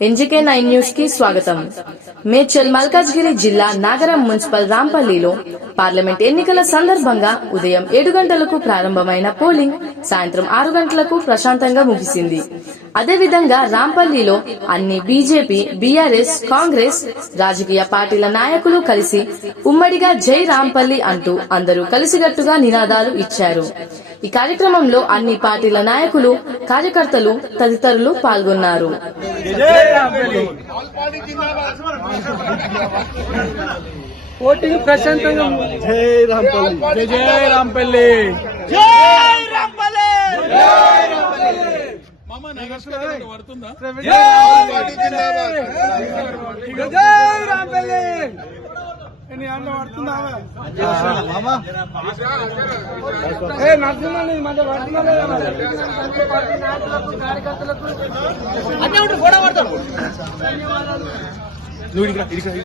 NGK9 news కి స్వాగతం. మేడ్చల్ మల్కాజ్గిరి జిల్లా నాగరం మున్సిపల్ రాంపల్లిలో పార్లమెంట్ ఎన్నికల సందర్భంగా ఉదయం 7 గంటలకు ప్రారంభమైన పోలింగ్ సాయంత్రం 6 గంటలకు ప్రశాంతంగా ముగిసింది. అదేవిధంగా రాంపల్లిలో అన్ని బీజేపీ, బీఆర్ఎస్, కాంగ్రెస్ రాజకీయ పార్టీల నాయకులు కలిసి ఉమ్మడిగా జై రాంపల్లి అంటూ అందరూ కలిసికట్టుగా నినాదాలు ఇచ్చారు. ఈ కార్యక్రమంలో అన్ని పార్టీల నాయకులు, కార్యకర్తలు తదితరులు పాల్గొన్నారు. ఓటింగ్ ప్రశాంతంగా జై రాంపల్లి, జై రాంపల్లి, జై రాంపల్లి, జై రాంపల్లి. మామ నగస్కరణ వర్తుందా? జై రాంపల్లి ఎన్ని అన్న వర్తుందా? మామ ఏ నడుచున్నాను మధ్య వర్తున్నాలే కార్యకర్తలకు అదే కూడా పడతారు.